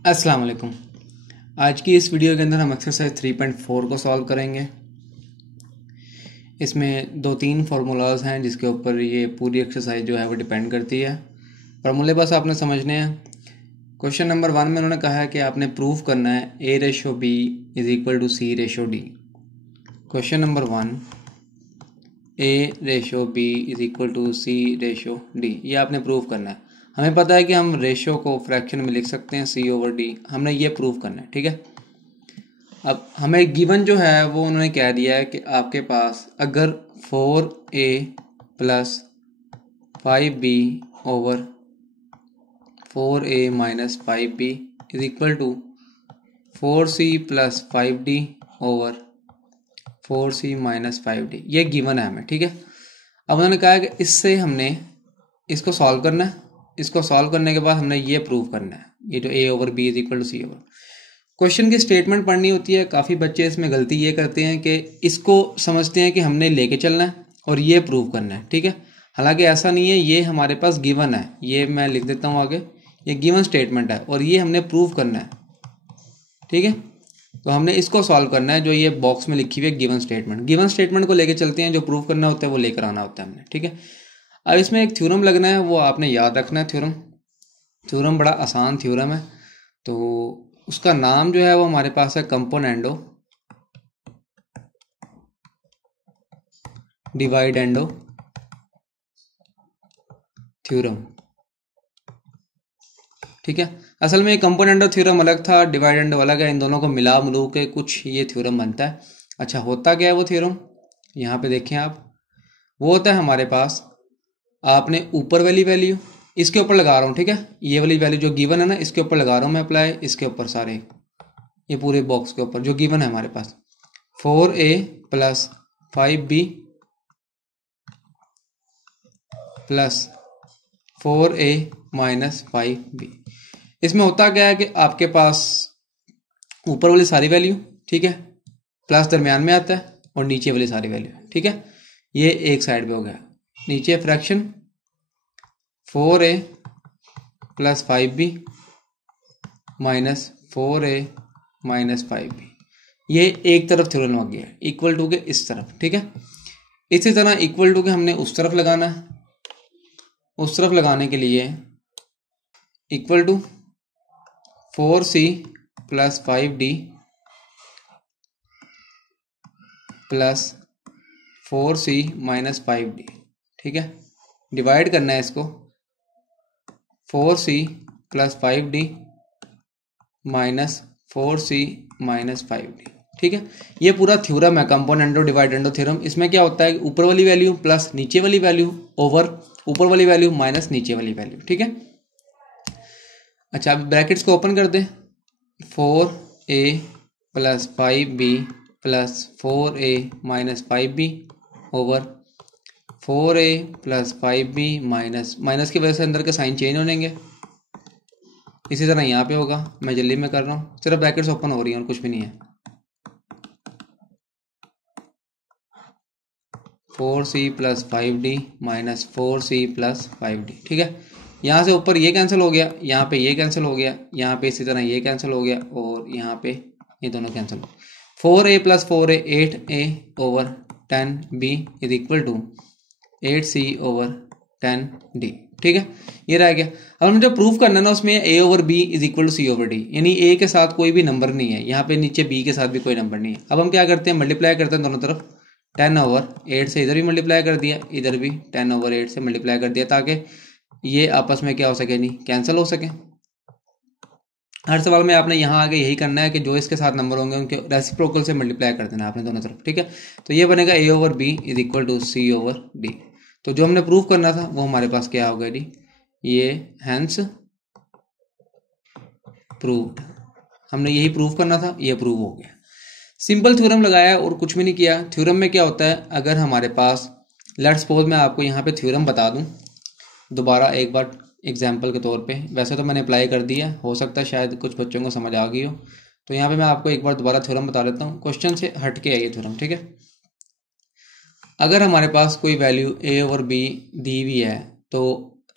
अस्सलाम वालेकुम। आज की इस वीडियो के अंदर हम एक्सरसाइज 3.4 को सॉल्व करेंगे। इसमें दो तीन फार्मूलाज हैं जिसके ऊपर ये पूरी एक्सरसाइज जो है वो डिपेंड करती है। फार्मूले बस आपने समझने हैं। क्वेश्चन नंबर 1 में उन्होंने कहा है कि आपने प्रूव करना है A/B is equal to C/D। Question number 1, A/B is equal to C/D, ये आपने प्रूव करना है। हमें पता है कि हम रेशो को फ्रैक्शन में लिख सकते हैं C/D। हमने ये प्रूव करना है, ठीक है। अब हमें गिवन जो है वो उन्होंने कह दिया है कि आपके पास अगर 4A plus 5B over 4A minus 5B is equal to 4C plus 5D over 4C minus 5D, ये गिवन है हमें, ठीक है। अब उन्होंने कहा है कि इससे हमने इसको सॉल्व करना है। इसको सॉल्व करने के बाद हमने ये प्रूव करना है, ये जो A over B is equal to C over. Question की स्टेटमेंट पढ़नी होती है। काफ़ी बच्चे इसमें गलती ये करते हैं कि इसको समझते हैं कि हमने लेके चलना है और ये प्रूव करना है, ठीक है। हालांकि ऐसा नहीं है, ये हमारे पास गिवन है। ये मैं लिख देता हूँ आगे, ये गिवन स्टेटमेंट है और ये हमने प्रूव करना है, ठीक है। तो हमने इसको सॉल्व करना है, जो ये बॉक्स में लिखी हुई है गिवन स्टेटमेंट। गिवन स्टेटमेंट को लेके चलते हैं, जो प्रूव करना होता है वो लेकर आना होता है हमने, ठीक है। अब इसमें एक थ्योरम लगना है, वो आपने याद रखना है। थ्योरम बड़ा आसान थ्योरम है। तो उसका नाम जो है वो हमारे पास है कंपोनेंडो डिवाइडेंडो थ्योरम, ठीक है। असल में कंपोनेंडो थ्योरम अलग था, डिवाइडेंडो अलग है। इन दोनों को मिला मिलू के कुछ ये थ्योरम बनता है। अच्छा, होता क्या है वो थ्योरम, यहाँ पे देखें आप। वो होता है हमारे पास, आपने ऊपर वाली वैल्यू इसके ऊपर लगा रहा हूँ, ठीक है। ये वाली वैल्यू जो गिवन है ना, इसके ऊपर लगा रहा हूँ मैं अप्लाई, इसके ऊपर सारे, ये पूरे बॉक्स के ऊपर जो गिवन है हमारे पास 4A plus 5B plus 4A minus 5B। इसमें होता क्या है कि आपके पास ऊपर वाली सारी वैल्यू, ठीक है, प्लस दरमियान में आता है और नीचे वाली सारी वैल्यू, ठीक है। ये एक साइड पे हो गया। नीचे fraction 4A plus 5B minus 4A minus 5B, ये एक तरफ थ्योरम लग गया, इक्वल टू के इस तरफ, ठीक है। इसी तरह इक्वल टू के हमने उस तरफ लगाना है। उस तरफ लगाने के लिए equal to 4C plus 5D plus 4C minus 5D, ठीक है। डिवाइड करना है इसको 4C plus 5D minus 4C minus 5D, ठीक है। ये पूरा थ्योरम है कंपोनेंडो डिवाइडेंडो थ्योरम। इसमें क्या होता है, ऊपर वाली वैल्यू प्लस नीचे वाली वैल्यू ओवर ऊपर वाली वैल्यू माइनस नीचे वाली वैल्यू, ठीक है। अच्छा, अब ब्रैकेट्स को ओपन कर दें। 4A plus 5B plus 4A minus 5B over 4A plus 5B minus, minus की वजह से अंदर के साइन चेंज हो जाएंगे। इसी तरह यहाँ पे होगा, मैं जल्दी में कर रहा हूँ, सिर्फ ब्रैकेट्स ओपन हो रही हैं और कुछ भी नहीं है। 4C plus 5D minus 4C plus 5D, ठीक है। यहाँ से ऊपर ये कैंसिल हो गया, यहाँ पे ये कैंसिल हो गया, यहाँ पे इसी तरह ये कैंसिल हो गया और यहाँ पे ये दोनों कैंसिल हो गए। 4A plus 4A 8A over 10B is equal to 8C over 10D, ठीक है। ये रह गया। अब हमें जो प्रूफ करना है ना, उसमें A over B is equal to C over D, यानी A के साथ कोई भी नंबर नहीं है, यहाँ पे नीचे B के साथ भी कोई नंबर नहीं है। अब हम क्या करते हैं, मल्टीप्लाई करते हैं दोनों तरफ। 10 ओवर 8 से इधर भी मल्टीप्लाई कर दिया, इधर भी 10 ओवर 8 से मल्टीप्लाई कर दिया, ताकि ये आपस में क्या हो सके, नहीं कैंसिल हो सके। हर सवाल में आपने यहाँ आगे यही करना है कि जो इसके साथ नंबर होंगे उनके रेसिप्रोकल से मल्टीप्लाई कर देना आपने दोनों तरफ, ठीक है। तो ये बनेगा A over B is equal to C over D। तो जो हमने प्रूव करना था वो हमारे पास क्या होगा जी, ये हैंस प्रूव्ड। हमने यही प्रूव करना था, ये प्रूव हो गया। सिंपल थ्योरम लगाया और कुछ भी नहीं किया। थ्योरम में क्या होता है, अगर हमारे पास, लेट्स सपोज मैं आपको यहाँ पे थ्योरम बता दूँ दोबारा एक बार एग्जांपल के तौर पे। वैसे तो मैंने अप्लाई कर दिया, हो सकता है शायद कुछ बच्चों को समझ आ गई हो। तो यहाँ पे मैं आपको एक बार दोबारा थ्योरम बता देता हूँ, क्वेश्चन से हट के है ये थ्योरम, ठीक है। अगर हमारे पास कोई वैल्यू A ओवर B दी हुई है, तो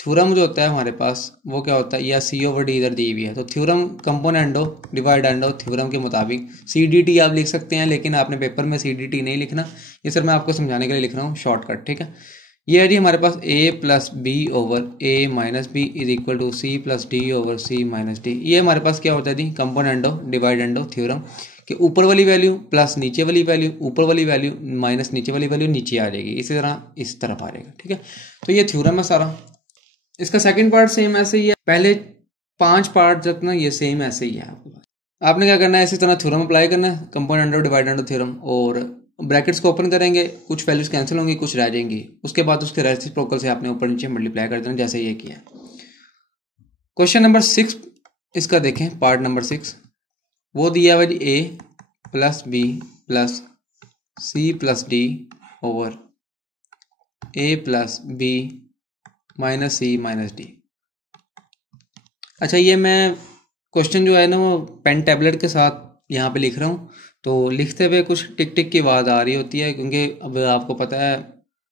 थ्योरम जो होता है हमारे पास वो क्या होता है, या सी ओवर डी इधर दी हुई है, तो theorem componendo dividendo theorem के मुताबिक सी डी टी आप लिख सकते हैं, लेकिन आपने पेपर में सी डी टी नहीं लिखना, ये सर मैं आपको समझाने के लिए लिख रहा हूँ शॉर्टकट, ठीक है। ये है जी हमारे पास a plus B over a minus B is equal to C plus D over C minus D. ये हमारे पास क्या होता है जी, कंपोनेंडो डिवाइड एंडो थ्योरम कि ऊपर वाली वैल्यू प्लस नीचे वाली वैल्यू, ऊपर वाली वैल्यू माइनस नीचे वाली वैल्यू नीचे आ जाएगी, इसी तरह इस तरफ आ जाएगा, ठीक है। तो ये थ्योरम है सारा। इसका सेकंड पार्ट सेम ऐसे ही है, पहले 5 पार्ट जितना ये सेम ऐसे ही है। आपने क्या करना है, इसी तरह थ्योरम अप्लाई करना है, कंपोनेंडो डिवाइड एंडो थ्योरम, और ब्रैकेट्स को ओपन करेंगे, कुछ वैल्यूज कैंसिल होंगी, कुछ रह जाएंगी, उसके बाद उसके रेसिप्रोकल से आपने ऊपर नीचे मल्टीप्लाई कर देना, जैसे ये किया। क्वेश्चन नंबर 6 इसका देखें, पार्ट नंबर 6 वो दिया हुआ जी a plus B plus C plus D over a plus B minus C minus D. अच्छा, ये मैं क्वेश्चन जो है ना वो पेन टैबलेट के साथ यहाँ पे लिख रहा हूँ, तो लिखते हुए कुछ टिक टिक की आवाज़ आ रही होती है, क्योंकि अब आपको पता है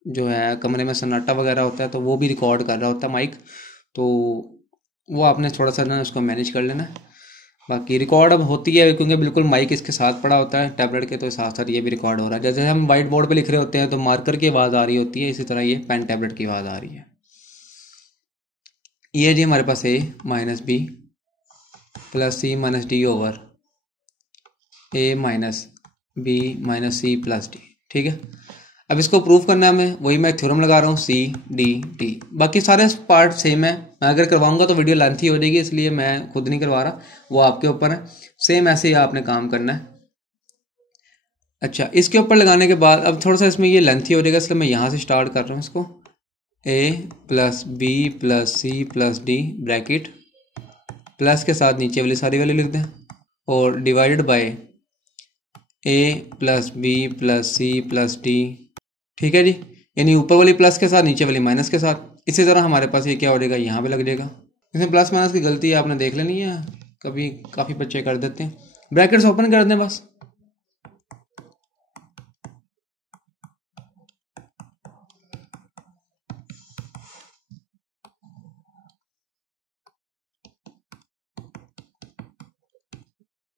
जो है कमरे में सन्नाटा वगैरह होता है, तो वो भी रिकॉर्ड कर रहा होता है माइक, तो वो आपने थोड़ा सा ना उसको मैनेज कर लेना है। बाकी रिकॉर्ड अब होती है, क्योंकि बिल्कुल माइक इसके साथ पड़ा होता है टैबलेट के, तो साथ साथ ये भी रिकॉर्ड हो रहा है। जैसे हम वाइट बोर्ड पर लिख रहे होते हैं तो मार्कर की आवाज़ आ रही होती है, इसी तरह ये पेन टैबलेट की आवाज़ आ रही है। ये जी हमारे पास a minus B plus C minus D over a minus B minus C plus D, ठीक है। अब इसको प्रूव करना है हमें, वही मैं थ्योरम लगा रहा हूँ सी डी टी। बाकी सारे पार्ट सेम है, मैं अगर करवाऊंगा तो वीडियो लेंथी हो जाएगी, इसलिए मैं खुद नहीं करवा रहा, वो आपके ऊपर है। सेम ऐसे ही आपने काम करना है। अच्छा, इसके ऊपर लगाने के बाद अब थोड़ा सा इसमें ये लेंथी हो जाएगा, इसलिए मैं यहाँ से स्टार्ट कर रहा हूँ इसको। a plus B plus C plus D bracket, plus के साथ नीचे वाली सारी वैल्यू लिख दें, और divided by a plus B plus C plus D, ठीक है जी। यानी ऊपर वाली प्लस के साथ नीचे वाली माइनस के साथ। इसी तरह हमारे पास ये क्या हो जाएगा, यहाँ पे लग जाएगा। इसमें प्लस माइनस की गलती आपने देख लेनी है, कभी काफ़ी बच्चे कर देते हैं। ब्रैकेट्स ओपन कर दें बस,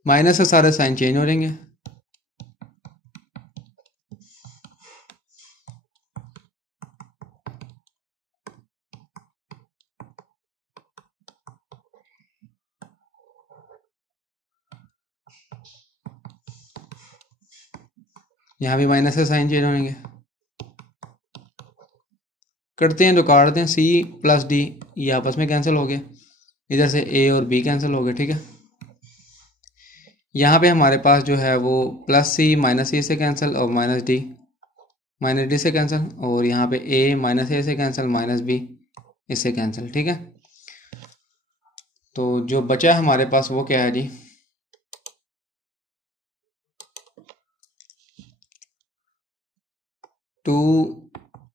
माइनस से सारे साइन चेंज हो जाएंगे। यहाँ भी माइनस से साइन चेंज होंगे। करते हैं जो काटते हैं, सी प्लस डी ये आपस में कैंसिल हो गए, इधर से ए और बी कैंसिल हो गए, ठीक है। यहाँ पे हमारे पास जो है वो प्लस सी माइनस सी से कैंसिल, और माइनस डी से कैंसिल, और यहाँ पे ए माइनस ए से कैंसिल, माइनस बी इससे कैंसिल, ठीक है। तो जो बचा है हमारे पास वो क्या है जी, two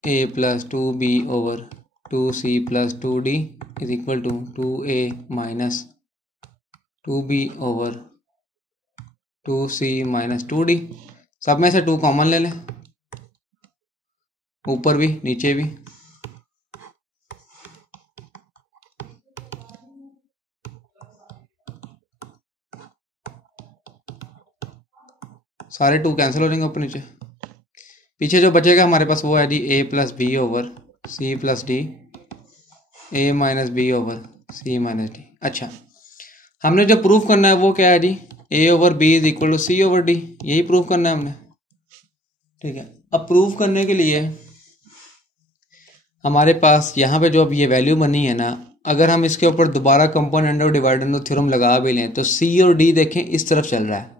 A plus two B over two C plus two D is equal to two A minus two B over two C minus two D. सब में से टू कॉमन ले लें, ऊपर भी नीचे भी। सारे टू कैंसिल हो जाएंगे ऊपर नीचे। पीछे जो बचेगा हमारे पास वो है जी A plus B over C plus D, A minus B over C minus D. अच्छा, हमने जो प्रूफ करना है वो क्या है जी, A over B is equal to C over D, यही प्रूफ करना है हमने, ठीक है। अब प्रूफ करने के लिए हमारे पास यहाँ पे जो अब ये वैल्यू बनी है ना, अगर हम इसके ऊपर दोबारा कंपोनेंट और डिवाइडेंड थ्योरम लगा भी लें तो सी और डी देखें इस तरफ चल रहा है,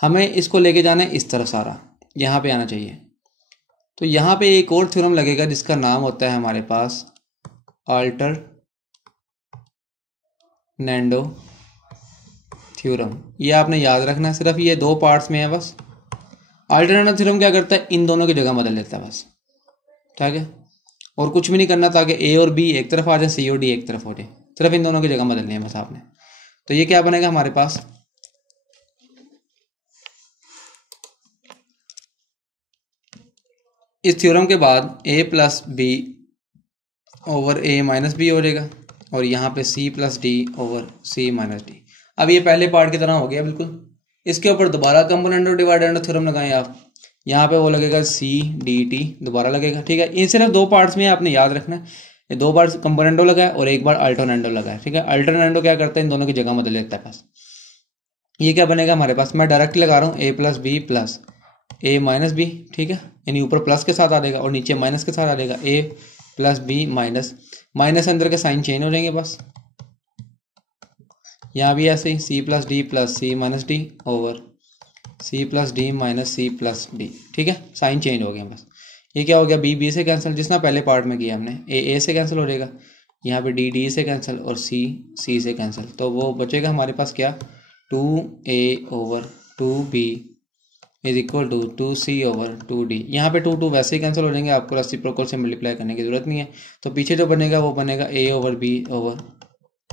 हमें इसको लेके जाना है इस तरफ, सारा यहाँ पे आना चाहिए। तो यहाँ पे एक और थ्योरम लगेगा जिसका नाम होता है हमारे पास अल्टरनेंडो थ्योरम। ये आपने याद रखना है, सिर्फ ये 2 पार्ट्स में है बस। अल्टरनेंडो थ्योरम क्या करता है, इन दोनों की जगह बदल देता है बस, ठीक है। और कुछ भी नहीं करना, ताकि ए और बी एक तरफ आ जाए, सी और डी एक तरफ हो जाए, सिर्फ इन दोनों की जगह बदलनी है बस आपने। तो ये क्या बनेगा हमारे पास, इस थ्योरम के बाद a plus B over A minus B हो जाएगा, और यहाँ पे C plus D over C minus D. अब ये पहले पार्ट की तरह हो गया बिल्कुल। इसके ऊपर दोबारा कंपोनेंट और डिवाइडेंड थ्योरम लगाएं आप। यहाँ पे वो लगेगा सी डी टी दोबारा लगेगा, ठीक है। ये सिर्फ दो पार्ट्स में आपने याद रखना है, ये दो बार कंपोनेंटो लगा है और एक बार अल्टरनेंडो लगा है, ठीक है। अल्टरनेंडो क्या करता है, इन दोनों की जगह बदल लेता है बस। ये क्या बनेगा हमारे पास, मैं डायरेक्ट लगा रहा हूँ ए प्लस बी प्लस ए माइनस बी, ठीक है। यानी ऊपर प्लस के साथ आ जाएगा और नीचे माइनस के साथ आ जाएगा, ए प्लस बी माइनस, माइनस अंदर के साइन चेंज हो जाएंगे बस। यहाँ भी ऐसे ही C plus D plus C minus D over C plus D minus C plus D, ठीक है। साइन चेंज हो गया बस। ये क्या हो गया, बी बी से कैंसिल, जिसना पहले पार्ट में किया हमने। ए से कैंसिल हो जाएगा, यहाँ पे डी डी से कैंसिल और सी सी से कैंसिल, तो वो बचेगा हमारे पास क्या, 2a over 2b is equal to 2c over 2d। यहाँ पे 2 वैसे ही कैंसिल हो जाएंगे, आपको रेसिप्रोकल से मल्टीप्लाई करने की जरूरत नहीं है। तो पीछे जो बनेगा वो बनेगा a ओवर b ओवर,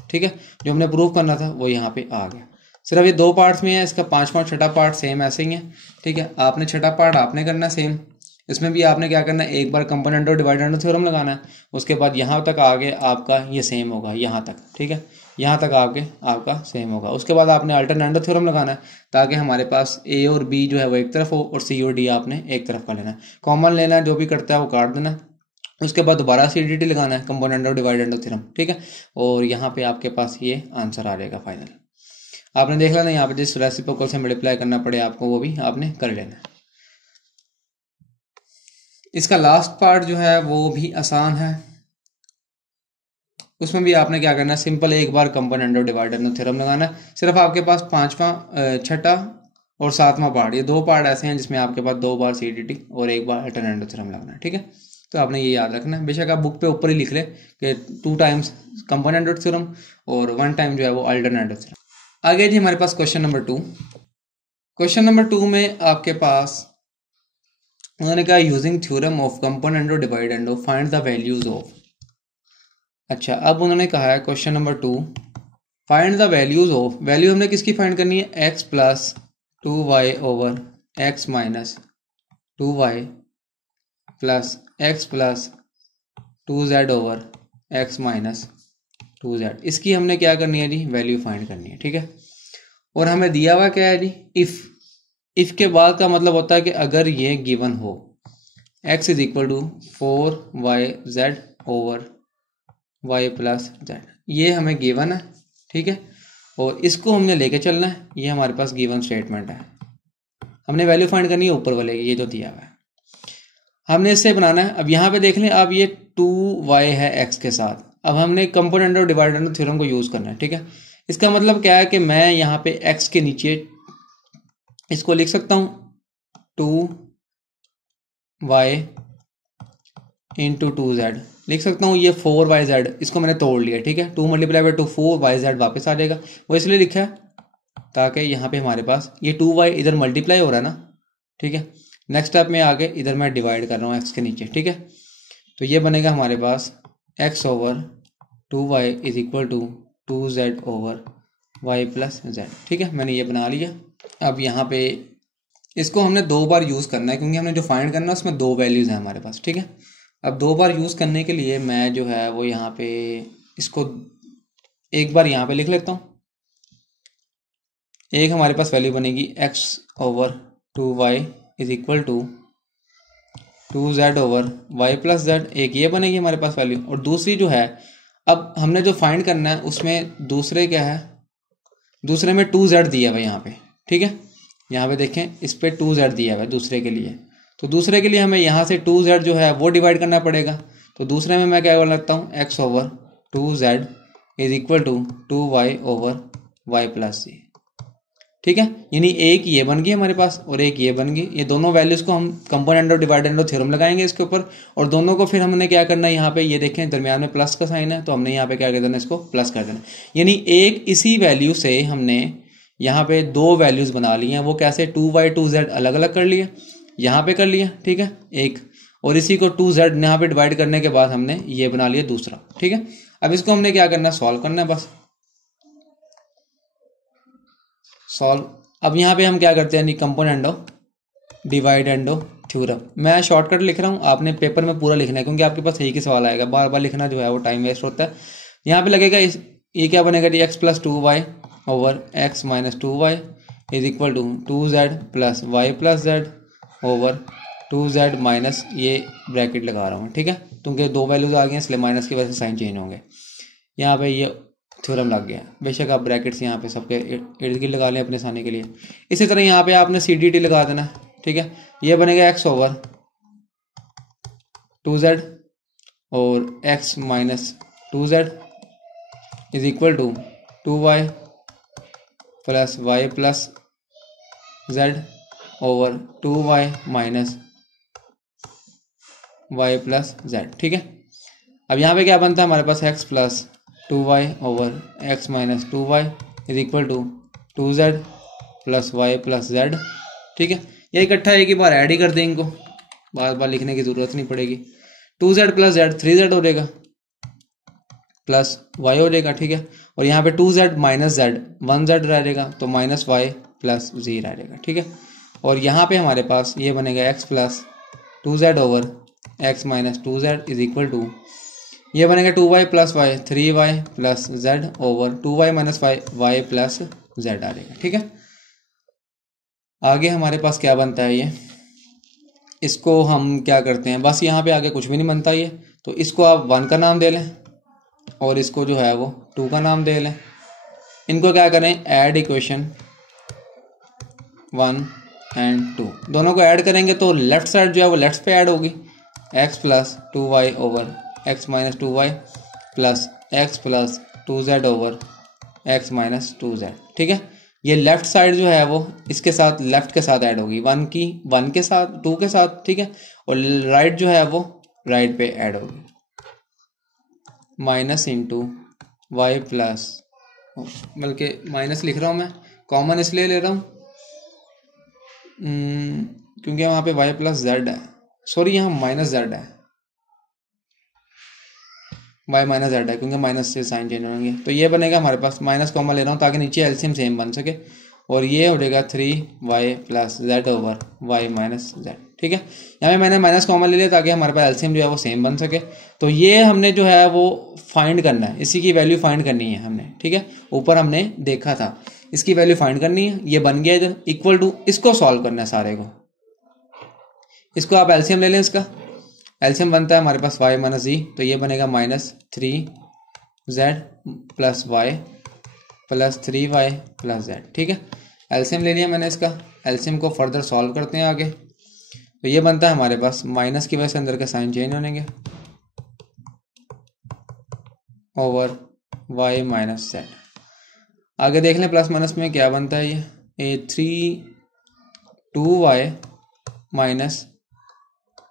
ठीक है। जो हमने प्रूव करना था वो यहाँ पे आ गया। सिर्फ ये दो पार्ट्स में है, इसका पांचवा छठा पार्ट सेम ऐसे ही है, ठीक है। आपने छठा पार्ट आपने करना है सेम। इसमें भी आपने क्या करना है, एक बार कंपोनेंट और डिवाइडेंड थ्योरम लगाना है, उसके बाद यहाँ तक आगे आपका ये सेम होगा यहाँ तक, ठीक है। यहाँ तक आगे आपका सेम होगा। उसके बाद आपने अल्टरनेंडो थ्योरम लगाना है ताकि हमारे पास ए और बी जो है वो एक तरफ हो और सी और डी आपने एक तरफ का लेना है। कॉमन लेना है, जो भी करता है वो काट देना। उसके बाद दोबारा सी डी टी लगाना है, कंपोनेंट और डिवाइडेंड थ्योरम, ठीक है। और यहाँ पे आपके पास ये आंसर आ जाएगा फाइनल। आपने देख लेना, यहाँ पे जिस रेसिप्रोकल से मल्टीप्लाई करना पड़े आपको वो भी आपने कर लेना है। इसका लास्ट पार्ट जो है वो भी आसान है। उसमें भी आपने क्या करना है, सिंपल एक बार कंपोनेंट और डिवाइडेंड थ्योरम लगाना है। सिर्फ आपके पास पांचवा छठा और सातवां पार्ट, ये दो पार्ट ऐसे हैं जिसमें आपके पास दो बार सी डी टी और एक बार अल्टरनेंडो थ्योरम लगना है, ठीक है। तो आपने ये याद रखना है। बेशक आप बुक पे ऊपर ही लिख ले कि 2 टाइम्स कंपोनेंट थ्योरम और 1 टाइम जो है वो अल्टरनेंडो थ्योरम। आगे जी हमारे पास क्वेश्चन नंबर 2। क्वेश्चन नंबर 2 में आपके पास उन्होंने कहा यूजिंग थ्योरम ऑफ कंपोनेंट और dividend find the values of. अच्छा, अब उन्होंने कहा है question number 2, find the values of. Value हमने किसकी फाइंड करनी है, x plus 2y over x minus 2y plus x plus 2z over x minus 2z। इसकी हमने क्या करनी है जी, वैल्यू फाइंड करनी है, ठीक है। और हमें दिया हुआ क्या है जी, इफ के बाद का मतलब होता है कि अगर ये गिवन हो x is equal to 4yz over y plus z, ये हमें गिवन है, ठीक है। और इसको हमने लेके चलना है, ये हमारे पास गिवन स्टेटमेंट है। हमने वैल्यू फाइंड करनी है ऊपर वाले, ये जो दिया हुआ है हमने इससे बनाना है। अब यहाँ पे देख लें, अब ये 2y है x के साथ। अब हमने कंपोनेंट और डिवाइडेंड थ्योरम को यूज करना है, ठीक है। इसका मतलब क्या है कि मैं यहाँ पे x के नीचे इसको लिख सकता हूँ 2y इंटू 2z लिख सकता हूँ। ये 4yz, इसको मैंने तोड़ लिया, ठीक है। 2 मल्टीप्लाई बाई 2 4yz वापस आ जाएगा। वो इसलिए लिखा है ताकि यहाँ पे हमारे पास ये 2y इधर मल्टीप्लाई हो रहा है ना, ठीक है। नेक्स्ट स्टेप में आगे इधर मैं डिवाइड कर रहा हूँ x के नीचे, ठीक है। तो ये बनेगा हमारे पास x over 2y is equal to 2z over y plus z, ठीक है। मैंने ये बना लिया। अब यहाँ पे इसको हमने दो बार यूज़ करना है क्योंकि हमने जो फाइंड करना है उसमें दो वैल्यूज़ हैं हमारे पास, ठीक है। अब दो बार यूज़ करने के लिए मैं जो है वो यहाँ पे इसको एक बार यहाँ पे लिख लेता हूँ। एक हमारे पास वैल्यू बनेगी x over 2y is equal to 2z over y plus z, एक ये बनेगी हमारे पास वैल्यू। और दूसरी जो है, अब हमने जो फाइंड करना है उसमें दूसरे क्या है, दूसरे में 2z दिया हुआ है यहाँ पे, ठीक है। यहाँ पे देखें, इस पे 2z दिया हुआ है दूसरे के लिए। तो दूसरे के लिए हमें यहाँ से 2z जो है वो डिवाइड करना पड़ेगा। तो दूसरे में मैं क्या कर लेता हूँ, x over 2z is equal to 2y over y plus z, ठीक है। यानी एक ये बन गई हमारे पास और एक ये बन गई। ये दोनों वैल्यूज को हम कंपोनेंट और डिवाइडेंड और थ्योरम लगाएंगे इसके ऊपर, और दोनों को फिर हमने क्या करना है, यहाँ पे ये देखें दरमियान में प्लस का साइन है, तो हमने यहाँ पे क्या कर देना, इसको प्लस कर देना। यानी एक इसी वैल्यू से हमने यहाँ पे दो वैल्यूज बना ली हैं। वो कैसे, 2y 2z अलग अलग कर लिया, यहाँ पे कर लिया, ठीक है एक, और इसी को 2z यहाँ पे डिवाइड करने के बाद हमने ये बना लिया दूसरा, ठीक है। अब इसको हमने क्या करना है, सॉल्व करना है बस, सॉल्व। अब यहाँ पे हम क्या करते हैं, कंपोनेंडो डिवाइडेंडो थ्योरम। मैं शॉर्टकट लिख रहा हूँ, आपने पेपर में पूरा लिखना है क्योंकि आपके पास एक ही सवाल आएगा, बार बार लिखना जो है वो टाइम वेस्ट होता है। यहाँ पे लगेगा ये क्या बनेगा जी, x plus 2y over x minus 2y is equal to 2z plus Y plus z over 2z minus, ये ब्रैकेट लगा रहा हूँ, ठीक है, क्योंकि दो वैल्यूज आ गई हैं इसलिए माइनस की वजह से साइन चेंज होंगे। यहाँ पे ये थ्योरम लग गया। बेशक आप ब्रैकेट्स यहाँ पे सबके इर्द गिर्द लगा लें अपने आसानी के लिए। इसी तरह यहाँ पे आपने CDT लगा देना, ठीक है। ये बनेगा x ओवर 2z और x minus 2z is equal to 2y plus Y plus z over 2y minus y plus z, ठीक है। अब यहाँ पे क्या बनता है हमारे पास, x plus 2y over x minus 2y is equal to 2z plus Y plus z, ठीक है। ये इकट्ठा एक ही बार ऐड ही कर दें, इनको बार बार लिखने की ज़रूरत नहीं पड़ेगी। 2z प्लस z 3z हो जाएगा प्लस y हो जाएगा, ठीक है। और यहाँ पे 2z माइनस z 1z रह जाएगा तो माइनस y प्लस z रह जाएगा, ठीक है। और यहाँ पे हमारे पास ये बनेगा x plus 2z over x minus 2z is equal to, ये बनेगा 2y plus y 3y plus z over 2y minus y plus z आ जाएगा, ठीक है। आगे हमारे पास क्या बनता है, ये इसको हम क्या करते हैं, बस यहाँ पे आगे कुछ भी नहीं बनता ये, तो इसको आप 1 का नाम दे लें और इसको जो है वो 2 का नाम दे लें। इनको क्या करें, ऐड इक्वेशन 1 एंड 2, दोनों को ऐड करेंगे तो लेफ्ट साइड जो है वो लेफ्ट पे ऐड होगी, x plus 2y over x minus 2y plus x plus 2z over x minus 2z, ठीक है। ये लेफ्ट साइड जो है वो इसके साथ लेफ्ट के साथ ऐड होगी, 1 के साथ 2 के साथ, ठीक है। और राइट जो है वो राइट पे ऐड होगी, माइनस इंटू वाई प्लस, बल्कि माइनस लिख रहा हूँ मैं, कॉमन इसलिए ले रहा हूँ क्योंकि वहाँ पे y प्लस z है, सॉरी यहाँ माइनस z है, y माइनस z है क्योंकि माइनस से साइन चेंज होंगे। तो ये बनेगा हमारे पास, माइनस कॉमन ले रहा हूँ ताकि नीचे एलसीएम सेम बन सके, और ये हो जाएगा 3y plus z over y minus z, ठीक है। यहाँ पे मैंने माइनस कॉमन ले लिया ताकि हमारे पास एलसीएम जो है वो सेम बन सके। तो ये हमने जो है वो फाइंड करना है, इसी की वैल्यू फाइंड करनी है हमने, ठीक है। ऊपर हमने देखा था, इसकी वैल्यू फाइंड करनी है, ये बन गया इधर इक्वल टू, इसको सॉल्व करना है सारे को, इसको आप एलसीएम ले लें, इसका एलसीएम बनता है हमारे पास y माइनस जी, तो ये बनेगा minus 3z plus y plus 3y plus z, ठीक है। एलसीएम ले लिया मैंने इसका, एलसीएम को फर्दर सॉल्व करते हैं आगे। तो ये बनता है हमारे पास, माइनस की वजह से अंदर के साइन चेंज होंगे, ओवर y माइनस z। आगे देख लें प्लस माइनस में क्या बनता है, ये 2y minus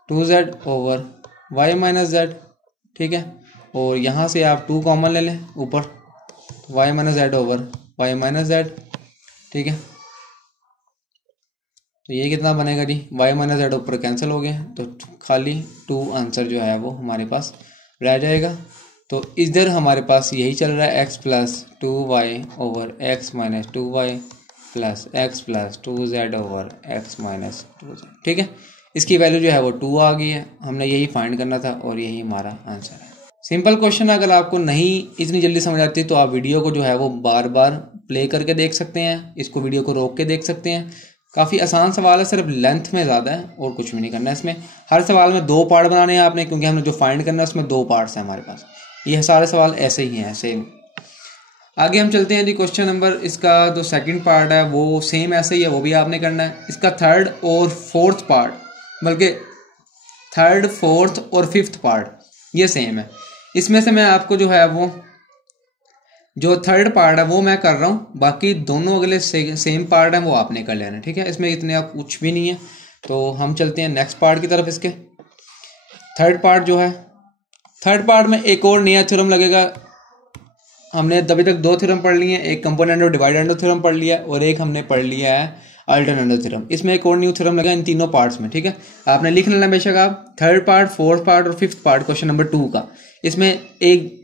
2z over y minus z, ठीक है। और यहाँ से आप 2 कॉमन ले लें ऊपर, y minus z over y minus z, ठीक है। तो ये कितना बनेगा जी, y माइनस z ऊपर कैंसिल हो गए, तो खाली 2 आंसर जो है वो हमारे पास रह जाएगा। तो इधर हमारे पास यही चल रहा है, x plus 2y over x minus 2y plus x plus 2z over x minus 2z, ठीक है। इसकी वैल्यू जो है वो 2 आ गई है, हमने यही फाइंड करना था और यही हमारा आंसर है। सिंपल क्वेश्चन, अगर आपको नहीं इतनी जल्दी समझ आती तो आप वीडियो को जो है वो बार बार प्ले करके देख सकते हैं, इसको वीडियो को रोक के देख सकते हैं। काफ़ी आसान सवाल है, सिर्फ लेंथ में ज़्यादा है और कुछ भी नहीं करना है इसमें। हर सवाल में 2 पार्ट बनाने हैं आपने, क्योंकि हमने जो फाइंड करना है उसमें 2 पार्ट्स हैं हमारे पास। ये सारे सवाल ऐसे ही हैं सेम। आगे हम चलते हैं जी, क्वेश्चन नंबर, इसका जो सेकंड पार्ट है वो सेम ऐसे ही है, वो भी आपने करना है। इसका थर्ड और फोर्थ पार्ट, बल्कि थर्ड, फोर्थ और फिफ्थ पार्ट ये सेम है। इसमें से मैं आपको जो है वो जो थर्ड पार्ट है वो मैं कर रहा हूँ, बाकी दोनों अगले सेम पार्ट हैं वो आपने कर लेना, ठीक है। इसमें इतने आप कुछ भी नहीं है। तो हम चलते हैं नेक्स्ट पार्ट की तरफ। इसके थर्ड पार्ट जो है, थर्ड पार्ट में एक और नया थ्योरम लगेगा। हमने अभी तक 2 थ्योरम पढ़ लिए हैं, एक कंपोनेंट और डिवाइडेंड थ्योरम पढ़ लिया है और एक हमने पढ़ लिया है अल्टरनेटिव थ्योरम। इसमें एक और न्यू थ्योरम लगा इन तीनों पार्ट्स में, ठीक है। आपने लिख लेना बेशक आप थर्ड पार्ट, फोर्थ पार्ट और फिफ्थ पार्ट क्वेश्चन नंबर 2 का। इसमें एक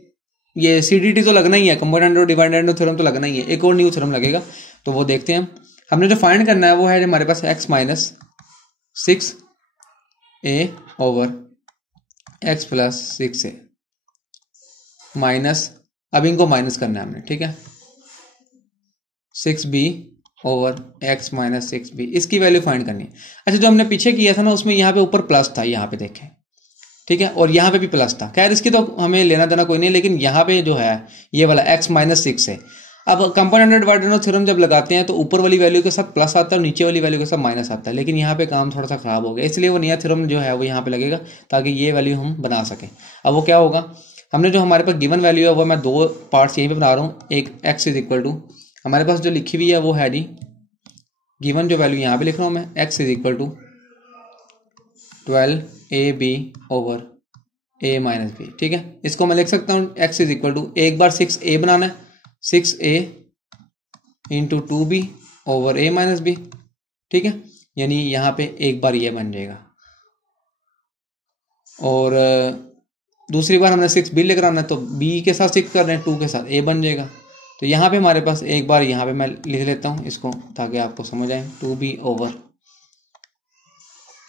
ये CDT तो लगना ही है, कंपोनेंट और डिवाइडेंड थ्योरम तो लगना ही है, एक और न्यू थ्योरम लगेगा, तो वो देखते हैं हम। हमने जो फाइंड करना है वो है हमारे पास x minus 6 A over x plus 6a minus, अब इनको माइनस करना है हमने, ठीक है, 6b over x minus 6b, इसकी वैल्यू फाइंड करनी है। अच्छा, जो हमने पीछे किया था ना उसमें यहाँ पे ऊपर प्लस था, यहाँ पे देखें, ठीक है, और यहाँ पे भी प्लस था। खैर इसकी तो हमें लेना देना कोई नहीं, लेकिन यहाँ पे जो है ये वाला x माइनस 6 है। अब कंपाउंड डिवाइडेड थ्योरम जब लगाते हैं तो ऊपर वाली वैल्यू के साथ प्लस आता है और नीचे वाली वैल्यू के साथ माइनस आता है, लेकिन यहाँ पे काम थोड़ा सा खराब हो गया, इसलिए वो नया थ्योरम जो है वो यहाँ पे लगेगा ताकि ये वैल्यू हम बना सकें। अब वो क्या होगा, हमने जो हमारे पास गिवन वैल्यू है वो मैं दो पार्ट्स यहीं पे बना रहा हूँ। एक x इज इक्वल टू, हमारे पास जो लिखी हुई है वो है जी गिवन जो वैल्यू यहाँ पे लिख रहा हूँ मैं, x is equal to 12ab over a minus b, ठीक है। इसको मैं लिख सकता हूँ x इज इक्वल टू, एक बार 6a बनाना है, 6a into 2b over a minus b, ठीक है, यानी यहाँ पे एक बार ये बन जाएगा, और दूसरी बार हमने 6b लिख रहा है तो b के साथ 6 कर रहे हैं, 2 के साथ a बन जाएगा। तो यहाँ पे हमारे पास एक बार यहाँ पे मैं लिख लेता हूँ इसको ताकि आपको समझ आए, 2b over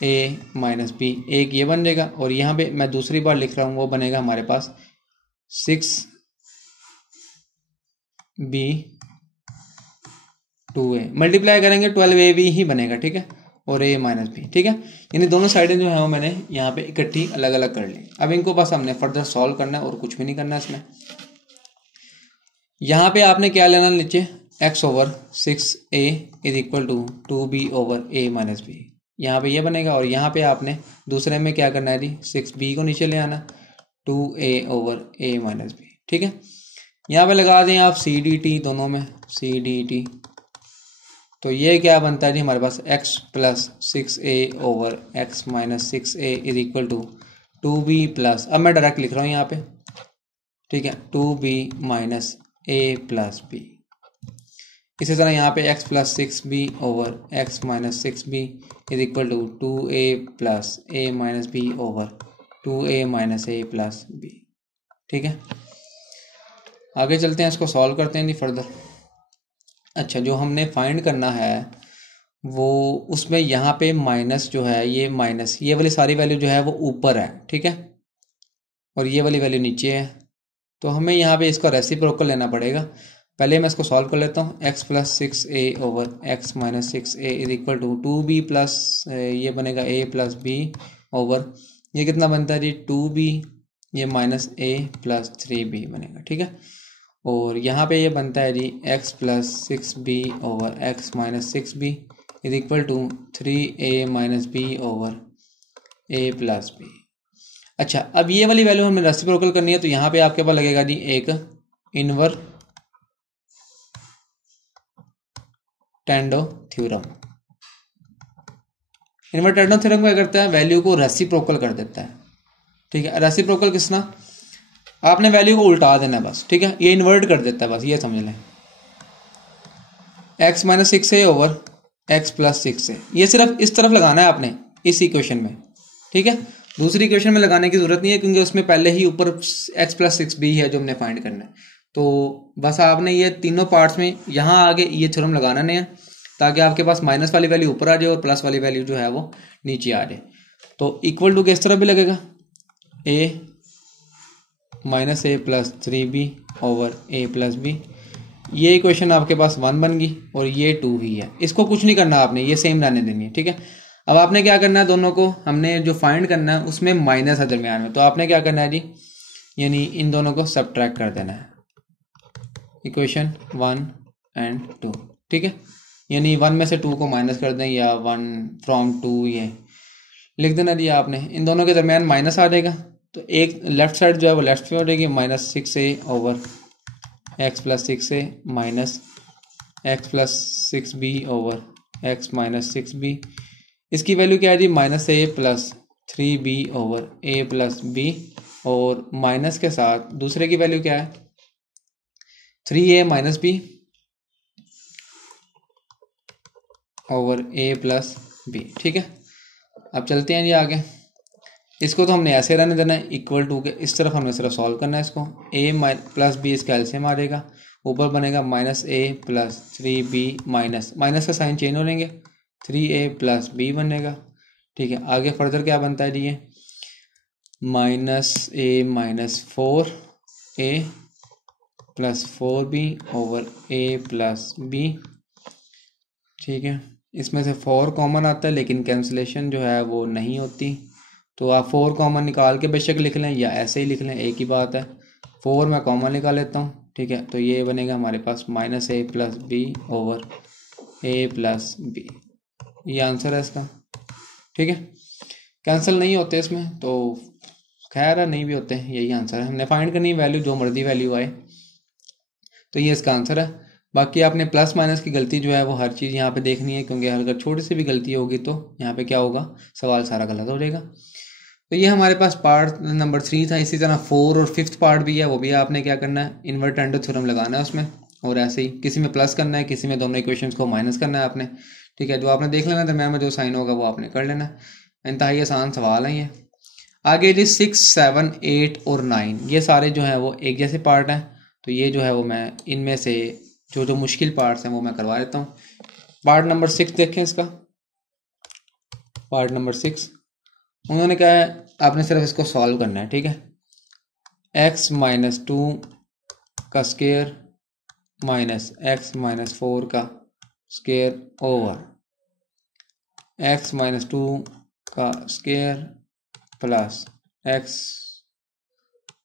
a minus B, एक ये बन जाएगा, और यहाँ पे मैं दूसरी बार लिख रहा हूँ वो बनेगा हमारे पास 6b 2a, मल्टीप्लाई करेंगे 12ab ही बनेगा, ठीक है, और a माइनस बी, ठीक है। यानी दोनों साइडें जो है वो मैंने यहाँ पे इकट्ठी अलग अलग कर ली। अब इनको बस हमने फर्दर सॉल्व करना है और कुछ भी नहीं करना है इसमें। यहाँ पे आपने क्या लेना नीचे, x over 6a is equal to 2b over a minus b, यहाँ पे ये बनेगा, और यहाँ पे आपने दूसरे में क्या करना है जी, 6b को नीचे ले आना, 2a over a minus b, ठीक है। यहाँ पे लगा दें आप सी डी टी, दोनों में सी डी टी, तो ये क्या बनता है जी हमारे पास x plus 6a over x minus 6a is equal to 2b plus, अब मैं डायरेक्ट लिख रहा हूँ यहाँ पे, ठीक है, 2b minus a plus b। इसी तरह यहाँ पे x plus 6b over x minus 6b is equal to 2a plus a minus b over 2a minus a plus b, ठीक है। आगे चलते हैं, इसको सॉल्व करते हैं जी फर्दर। अच्छा, जो हमने फाइंड करना है वो उसमें यहाँ पे माइनस जो है, ये माइनस, ये वाली सारी वैल्यू जो है वो ऊपर है, ठीक है, और ये वाली वैल्यू नीचे है, तो हमें यहाँ पे इसका रेसिप्रोकल लेना पड़ेगा। पहले मैं इसको सॉल्व कर लेता हूँ, x plus 6a over x minus 6a is equal to 2b plus ये बनेगा a प्लस b ओवर ये कितना बनता है जी 2b, ये माइनस a प्लस 3b बनेगा, ठीक है। और यहाँ पे ये बनता है जी x plus 6b over x minus 6b is equal to 3a minus b over a plus b। अच्छा, अब ये वाली वैल्यू हमें रेसिप्रोकल करनी है, तो यहाँ पे आपके पास लगेगा जी एक इनवर्स टेंडो थ्योरम। इनवर्स टेंडो थ्योरम क्या करता है, वैल्यू को रेसिप्रोकल कर देता है, ठीक है। रेसिप्रोकल किसना, आपने वैल्यू को उल्टा देना है बस, ठीक है, ये इन्वर्ट कर देता है बस, ये समझ लें, x minus 6a over x plus 6a, ये सिर्फ इस तरफ लगाना है आपने इस इक्वेशन में, ठीक है। दूसरी इक्वेशन में लगाने की जरूरत नहीं है क्योंकि उसमें पहले ही ऊपर x प्लस 6b है जो हमने फाइंड करना है। तो बस आपने ये तीनों पार्ट्स में यहाँ आगे ये थ्योरम लगाना नहीं है ताकि आपके पास माइनस वाली वैल्यू ऊपर आ जाए और प्लस वाली वैल्यू जो है वो नीचे आ जाए। तो इक्वल टू किस तरफ भी लगेगा, a minus a plus 3b over a plus b, ये इक्वेशन आपके पास 1 बन गई और ये 2 ही है। इसको कुछ नहीं करना आपने, ये सेम रहने देनी है, ठीक है। अब आपने क्या करना है, दोनों को हमने जो फाइंड करना है उसमें माइनस है दरमियान में, तो आपने क्या करना है जी, यानी इन दोनों को सबट्रैक्ट कर देना है, इक्वेशन 1 एंड 2, ठीक है। यानी 1 में से 2 को माइनस कर दें या 1 फ्रॉम 2 ये लिख देना जी आपने, इन दोनों के दरमियान माइनस आ जाएगा, तो एक लेफ्ट साइड जो है वो लेफ्ट में हो जाएगी, minus 6a over x plus 6a minus x plus 6b over x minus 6b, इसकी वैल्यू क्या है जी, minus a plus 3b over a plus b, और माइनस के साथ दूसरे की वैल्यू क्या है 3a minus b over a plus b, ठीक है। अब चलते हैं जी आगे, इसको तो हमने ऐसे रहने देना है इक्वल टू के, इस तरफ हमने सिर्फ सॉल्व करना है इसको, a प्लस बी इसका एलसीएम आ जाएगा, ऊपर बनेगा minus a plus 3b minus का साइन चेंज हो लेंगे, 3a प्लस b बनेगा, ठीक है, आगे फर्दर क्या बनता है जी ये -a minus 4a plus 4b over a plus b। ठीक है, इसमें से 4 कॉमन आता है लेकिन कैंसिलेशन जो है वो नहीं होती, तो आप 4 कॉमन निकाल के बेशक लिख लें या ऐसे ही लिख लें, एक ही बात है। 4 मैं कॉमन निकाल लेता हूँ। ठीक है, तो ये बनेगा हमारे पास -a plus b over a plus b, ये आंसर है इसका। ठीक है, कैंसिल नहीं होते इसमें, तो खैर है, नहीं भी होते हैं, यही आंसर है। हमने फाइंड करनी वैल्यू, जो मर्जी वैल्यू आए, तो ये इसका आंसर है। बाकी आपने प्लस माइनस की गलती जो है वो हर चीज़ यहाँ पे देखनी है, क्योंकि अगर छोटी सी भी गलती होगी तो यहाँ पे क्या होगा, सवाल सारा गलत हो जाएगा। तो ये हमारे पास पार्ट नंबर 3 था। इसी तरह 4 और 5th पार्ट भी है, वो भी आपने क्या करना है, इन्वर्ट एंड थ्योरम लगाना है उसमें, और ऐसे ही किसी में प्लस करना है, किसी में दोनों इक्वेशंस को माइनस करना है आपने। ठीक है, जो आपने देख लेना दरम्यान में जो साइन होगा वो आपने कर लेना है। इंतहाई आसान सवाल है ये। आगे जी 6, 7, 8 और 9 ये सारे जो हैं वो एक जैसे पार्ट हैं, तो ये जो है वो मैं इनमें से जो मुश्किल पार्ट्स हैं वो मैं करवा देता हूँ। पार्ट नंबर 6 देखें इसका। पार्ट नंबर 6 उन्होंने कहा है आपने सिर्फ इसको सॉल्व करना है। ठीक है, x माइनस 2 का स्केयर माइनस x माइनस 4 का स्केयर ओवर x माइनस 2 का स्केयर प्लस x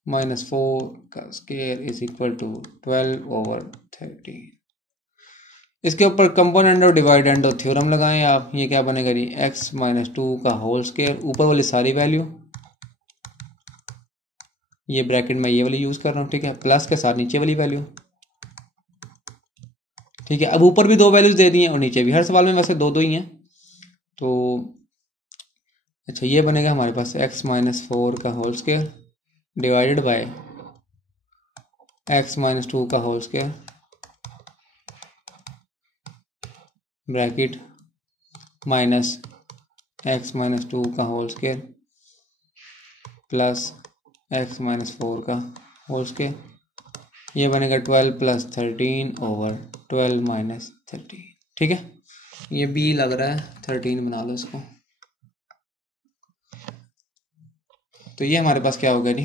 माइनस 4 का square is equal to 12 over 13। इसके ऊपर कंपोनेंट और डिवाइडेंड और थ्योरम लगाएं आप। ये क्या बनेगा जी, x माइनस 2 का होल स्केयर, ऊपर वाली सारी वैल्यू, ये ब्रैकेट में ये वाली यूज कर रहा हूँ। ठीक है, प्लस के साथ नीचे वाली वैल्यू। ठीक है, अब ऊपर भी 2 वैल्यूज दे दी हैं और नीचे भी, हर सवाल में वैसे 2 ही हैं। तो अच्छा, ये बनेगा हमारे पास x माइनस 4 का whole square divided by x minus 2 का whole square bracket minus x minus 2 का whole square plus x minus 4 का होल स्केयर, ये बनेगा 12 प्लस 13 ओवर 12 माइनस 13। ठीक है, ये b लग रहा है, 13 बना लो इसको। तो ये हमारे पास क्या हो गया जी,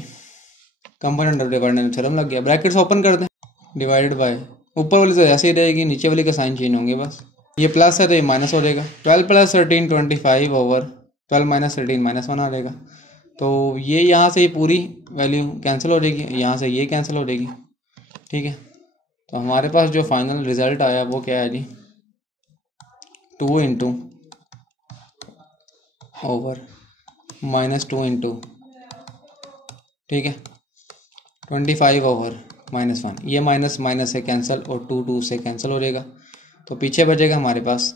कंपोनेंट ऑफ डिवाइडेंड थ्योरम लग गया। ब्रैकेट्स ओपन कर दें, डिवाइडेड बाय, ऊपर वाली तो ऐसे ही रहेगी, नीचे वाली का साइन चेंज होंगे बस। ये प्लस है तो ये माइनस हो जाएगा, 12 प्लस 13 25 ओवर 12 माइनस 13 -1 आ जाएगा। तो ये यहाँ से ये पूरी वैल्यू कैंसिल हो जाएगी, यहाँ से ये कैंसिल हो जाएगी। ठीक है, तो हमारे पास जो फाइनल रिजल्ट आया वो क्या है जी, 2 इंटू ओवर -2 इंटू, ठीक है, 25 ओवर -1। ये माइनस माइनस से कैंसिल और 2 से कैंसिल हो जाएगा, तो पीछे बचेगा हमारे पास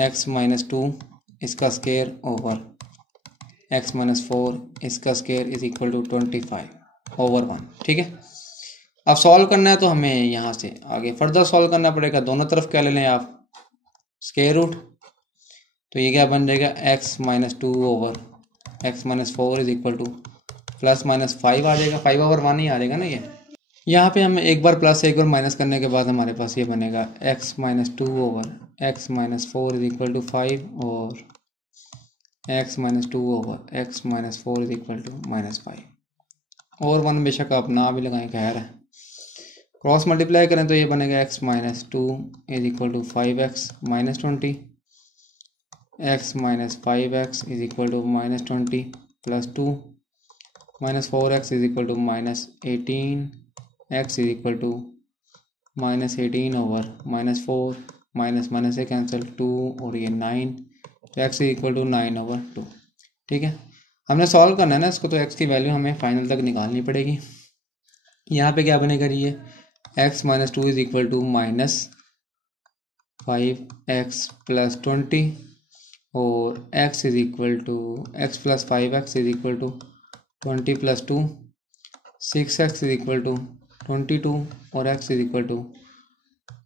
x माइनस 2 इसका स्केयर ओवर x माइनस 4 इसका square is equal to 25 over 1। ठीक है, अब सॉल्व करना है तो हमें यहाँ से आगे फर्दर सॉल्व करना पड़ेगा। दोनों तरफ क्या ले लें आप, स्केयर रूट, तो ये क्या बन जाएगा, x minus 2 over x minus 4 is equal two plus minus 5 आ जाएगा, 5 ओवर 1 ही आ जाएगा ना। ये यहाँ पे हमें एक बार प्लस एक बार माइनस करने के बाद हमारे पास ये बनेगा x minus 2 over x minus 4 is equal to 5 और x minus 2 over x minus 4 is equal to -5 और 1 बेशक आप ना भी लगाएं, खैर है। क्रॉस मल्टीप्लाई करें तो ये बनेगा x minus 2 is equal to 5x minus 20, x minus 5x is equal to -20 plus 2 minus 4x is equal to -18, x is equal to -18 over -4, minus minus से कैंसिल 2 और ये 9, तो x is equal to 9 over 2। ठीक है, हमने solve करना है ना इसको, तो x की वैल्यू हमें फाइनल तक निकालनी पड़ेगी। यहाँ पे क्या बनेगा ये x minus 2 is equal to -5x plus 20 और x is equal to x plus 5x is equal to 20 plus 2, 6x is equal to 22 और x is equal to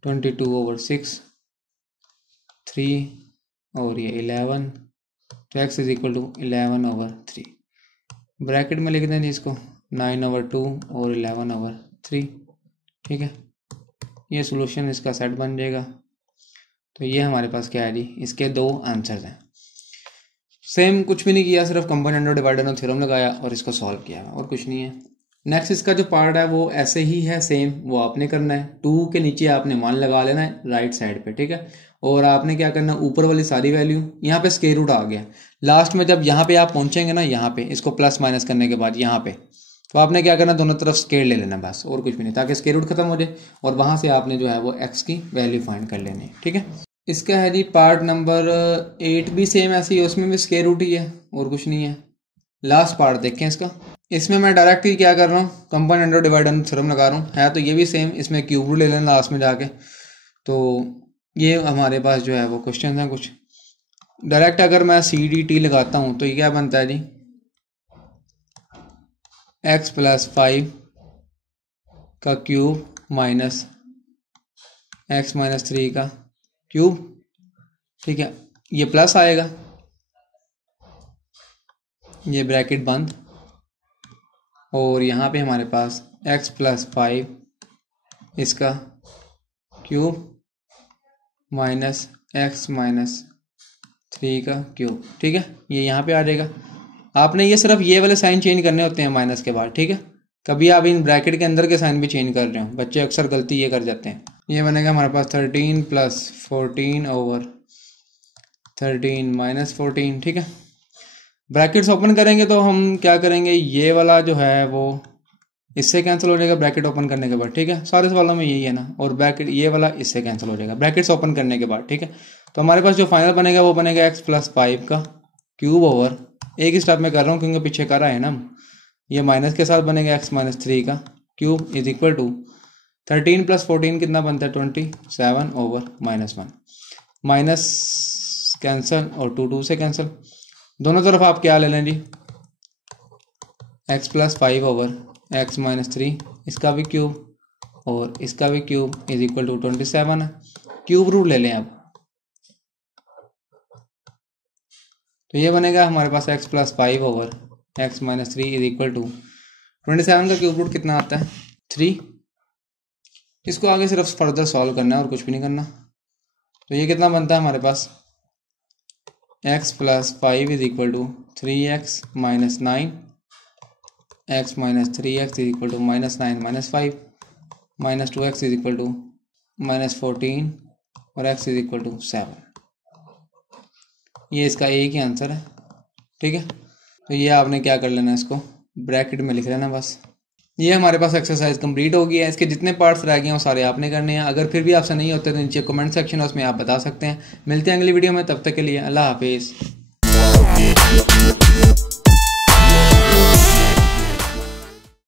22 over 6, 3 और ये 11, तो x is equal to 11 over 3। Bracket में लिख दें इसको 9 over 2 और 11 ओवर 3। ठीक है, ये सॉल्यूशन इसका सेट बन जाएगा। तो ये हमारे पास क्या है जी, इसके 2 आंसर्स हैं। सेम कुछ भी नहीं किया, सिर्फ कंपाउंड एंड डिवाइडर में थ्योरम लगाया और इसको सॉल्व किया और कुछ नहीं है। नेक्स्ट इसका जो पार्ट है वो ऐसे ही है सेम, वो आपने करना है। 2 के नीचे आपने 1 लगा लेना है राइट साइड पे, ठीक है। और आपने क्या करना है, ऊपर वाली सारी वैल्यू, यहाँ पे स्क्वायर रूट आ गया, लास्ट में जब यहाँ पे आप पहुंचेंगे ना, यहाँ पे इसको प्लस माइनस करने के बाद यहाँ पे, तो आपने क्या करना, दोनों तरफ स्क्वायर ले लेना बस, और कुछ भी नहीं, ताकि स्क्वायर रूट खत्म हो जाए। और वहां से आपने जो है वो एक्स की वैल्यू फाइंड कर लेनी है, ठीक है। इसका है जी पार्ट नंबर 8 भी सेम ऐसे ही, उसमें भी स्क्वायर रूट ही है और कुछ नहीं है। लास्ट पार्ट देखें इसका, इसमें मैं डायरेक्ट ही क्या कर रहा हूँ, कंपाउंड एंड डिवाइडर थ्योरम लगा रहा हूँ, है तो ये भी सेम, इसमें क्यूब रूट ले लेना लास्ट में जाके। तो ये हमारे पास जो है वो क्वेश्चन हैं कुछ। डायरेक्ट अगर मैं CDT लगाता हूँ तो ये क्या बनता है जी, x + 5 का क्यूब माइनस x - 3 का क्यूब, ठीक है। ये प्लस आएगा, ये ब्रैकेट बंद, और यहाँ पे हमारे पास x + 5 इसका क्यूब माइनस x - 3 का क्यूब, ठीक है। ये यहाँ पे आ जाएगा। आपने ये सिर्फ ये वाले साइन चेंज करने होते हैं माइनस के बाद, ठीक है। कभी आप इन ब्रैकेट के अंदर के साइन भी चेंज कर रहे हो, बच्चे अक्सर गलती ये कर जाते हैं। ये बनेगा हमारे पास 13 + 14 / 13 - 14, ठीक है। ब्रैकेट्स ओपन करेंगे तो हम क्या करेंगे, ये वाला जो है वो इससे कैंसिल हो जाएगा ब्रैकेट ओपन करने के बाद, ठीक है। सारे सवालों में यही है ना, और ब्रैकेट ये वाला इससे कैंसिल हो जाएगा ब्रैकेट्स ओपन करने के बाद, ठीक है। तो हमारे पास जो फाइनल बनेगा वो बनेगा x + 5 का क्यूब ओवर, एक ही स्टेप में कर रहा हूँ क्योंकि पीछे करा है ना, ये माइनस के साथ बनेगा x - 3 का क्यूब इज इक्वल टू 13 + 14 कितना बनता है 27 ओवर -1, माइनस कैंसिल और 2 से कैंसिल, दोनों तरफ आप क्या ले लें जी, x + 5 ओवर x - 3 इसका भी क्यूब और इसका भी क्यूब इज इक्वल टू 27 है। क्यूब रूट ले लें अब, तो ये बनेगा हमारे पास x + 5 over x - 3 is equal to 27 का क्यूब रूट कितना आता है 3। इसको आगे सिर्फ फर्दर सॉल्व करना है और कुछ भी नहीं करना। तो ये कितना बनता है हमारे पास, x + 5 is equal to 3x - 9, x - 3x is equal to -9 - 5, -2x is equal to -14 और x इज इक्वल टू 7। ये इसका एक ही आंसर है, ठीक है। तो ये आपने क्या कर लेना, इसको ब्रैकेट में लिख लेना बस। ये हमारे पास एक्सरसाइज कंप्लीट हो गई है। इसके जितने पार्ट्स रह गए हैं वो सारे आपने करने हैं। अगर फिर भी आपसे नहीं होते तो नीचे कमेंट सेक्शन है, उसमें आप बता सकते हैं। मिलते हैं अगली वीडियो में, तब तक के लिए अल्लाह हाफिज़।